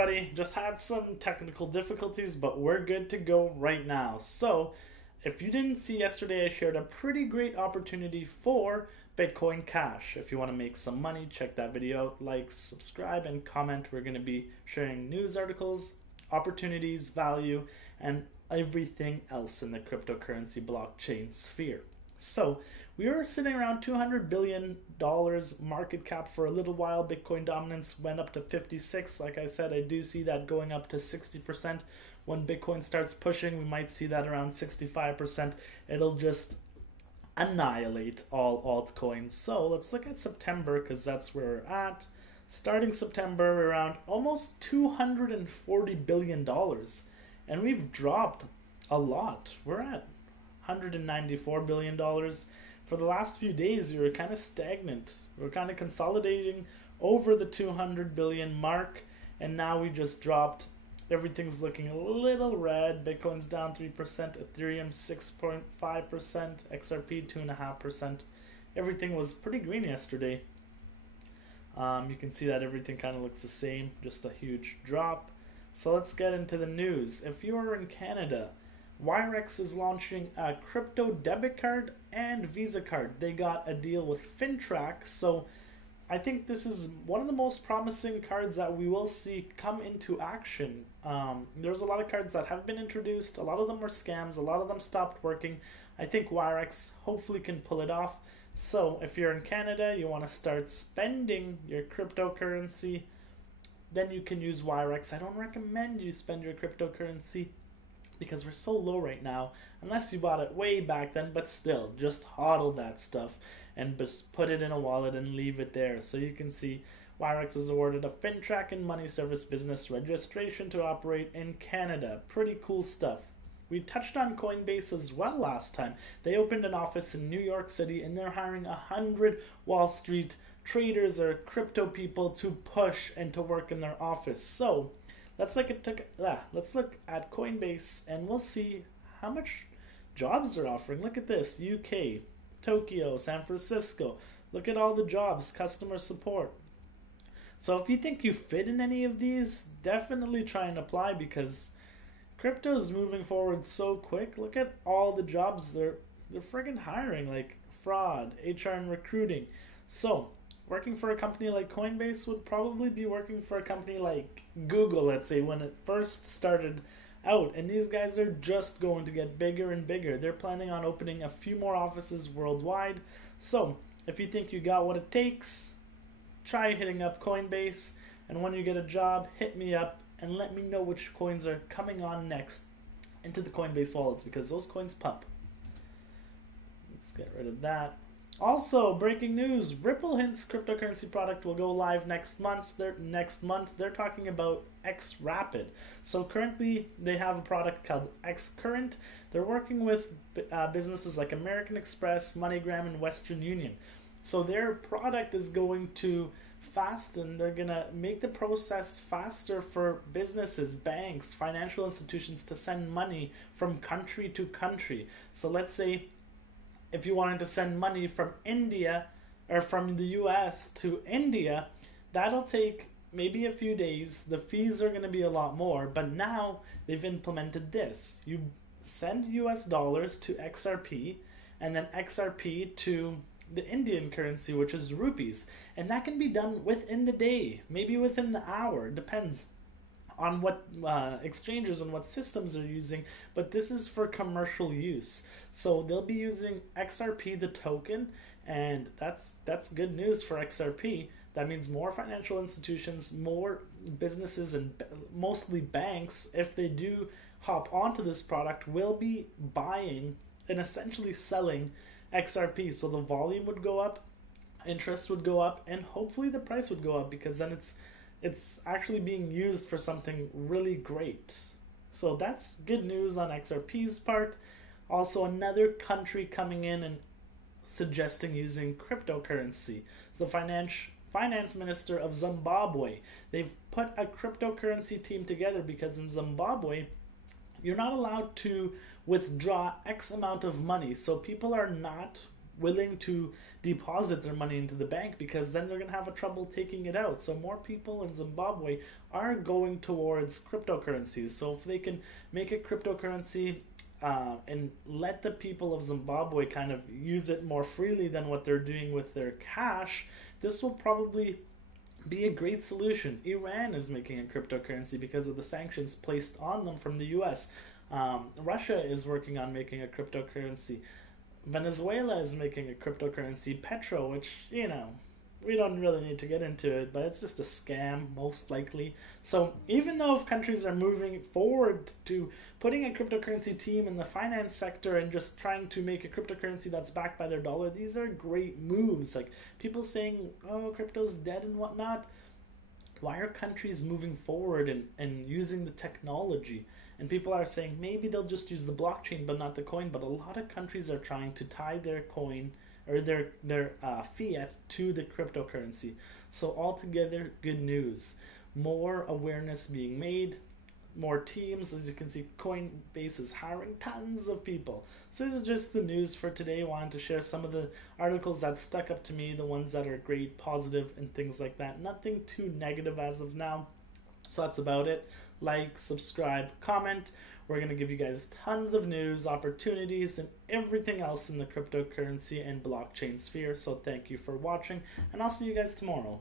everybody. Just had some technical difficulties, but we're good to go right now. So, if you didn't see yesterday, I shared a pretty great opportunity for Bitcoin Cash. If you want to make some money, check that video out. Like, subscribe, and comment. We're going to be sharing news articles, opportunities, value, and everything else in the cryptocurrency blockchain sphere. So, we were sitting around $200 billion market cap for a little while. Bitcoin dominance went up to 56. Like I said, I do see that going up to 60%. When Bitcoin starts pushing, we might see that around 65%. It'll just annihilate all altcoins. So let's look at September, because that's where we're at. Starting September, we're around almost $240 billion. And we've dropped a lot. We're at $194 billion. For the last few days, we were kind of stagnant. We were kind of consolidating over the 200 billion mark, and now we just dropped. Everything's looking a little red. Bitcoin's down 3%, Ethereum 6.5%, xRapid 2.5%. Everything was pretty green yesterday. You can see that everything kind of looks the same, just a huge drop. So let's get into the news. If you are in Canada, Wirex is launching a crypto debit card and Visa card. They got a deal with FinTrack, so I think this is one of the most promising cards that we will see come into action. There's a lot of cards that have been introduced. A lot of them were scams. A lot of them stopped working. I think Wirex hopefully can pull it off. So if you're in Canada, you want to start spending your cryptocurrency, then you can use Wirex. I don't recommend you spend your cryptocurrency because we're so low right now, unless you bought it way back then, but still, just hodl that stuff and put it in a wallet and leave it there. So you can see Wirex was awarded a FinTrack and money service business registration to operate in Canada. Pretty cool stuff. We touched on Coinbase as well last time. They opened an office in New York City, and they're hiring 100 Wall Street traders or crypto people to push and to work in their office. So let's look at Coinbase, and we'll see how much jobs they're offering. Look at this: UK, Tokyo, San Francisco. Look at all the jobs, customer support. So if you think you fit in any of these, definitely try and apply, because crypto is moving forward so quick. Look at all the jobs they're friggin' hiring, like fraud, HR, and recruiting. So working for a company like Coinbase would probably be working for a company like Google, let's say, when it first started out. And these guys are just going to get bigger and bigger. They're planning on opening a few more offices worldwide. So if you think you got what it takes, try hitting up Coinbase. And when you get a job, hit me up and let me know which coins are coming on next into the Coinbase wallets, because those coins pump. Let's get rid of that. Also, breaking news, Ripple hints cryptocurrency product will go live next month. They're talking about xRapid. So currently, they have a product called xCurrent. They're working with businesses like American Express, MoneyGram, and Western Union. So their product is going to fasten. They're going to make the process faster for businesses, banks, financial institutions to send money from country to country. So let's say if you wanted to send money from India or from the US to India, that'll take maybe a few days. The fees are going to be a lot more, but now they've implemented this. You send US dollars to XRP, and then XRP to the Indian currency, which is rupees. And that can be done within the day, maybe within the hour, depends on what exchanges and what systems they're using, but this is for commercial use. So they'll be using XRP, the token, and that's good news for XRP. That means more financial institutions, more businesses, and mostly banks, if they do hop onto this product, will be buying and essentially selling XRP. So the volume would go up, interest would go up, and hopefully the price would go up, because then it's actually being used for something really great. So that's good news on XRP's part. Also, another country coming in and suggesting using cryptocurrency. So the finance minister of Zimbabwe, they've put a cryptocurrency team together, because in Zimbabwe, you're not allowed to withdraw X amount of money. So people are not willing to deposit their money into the bank, because then they're going to have a trouble taking it out. So more people in Zimbabwe are going towards cryptocurrencies. So if they can make a cryptocurrency and let the people of Zimbabwe kind of use it more freely than what they're doing with their cash, this will probably be a great solution. Iran is making a cryptocurrency because of the sanctions placed on them from the US. Russia is working on making a cryptocurrency. Venezuela is making a cryptocurrency, Petro, which, you know, we don't really need to get into it, but it's just a scam, most likely. So even though if countries are moving forward to putting a cryptocurrency team in the finance sector and just trying to make a cryptocurrency that's backed by their dollar, these are great moves. Like people saying, oh, crypto's dead and whatnot. Why are countries moving forward and using the technology? And people are saying maybe they'll just use the blockchain but not the coin. But a lot of countries are trying to tie their coin or their fiat to the cryptocurrency. So altogether, good news. More awareness being made, more teams. As you can see, Coinbase is hiring tons of people. So this is just the news for today. I wanted to share some of the articles that stuck up to me, the ones that are great, positive, and things like that. Nothing too negative as of now. So that's about it. Like, subscribe, comment. We're going to give you guys tons of news, opportunities, and everything else in the cryptocurrency and blockchain sphere. So thank you for watching, and I'll see you guys tomorrow.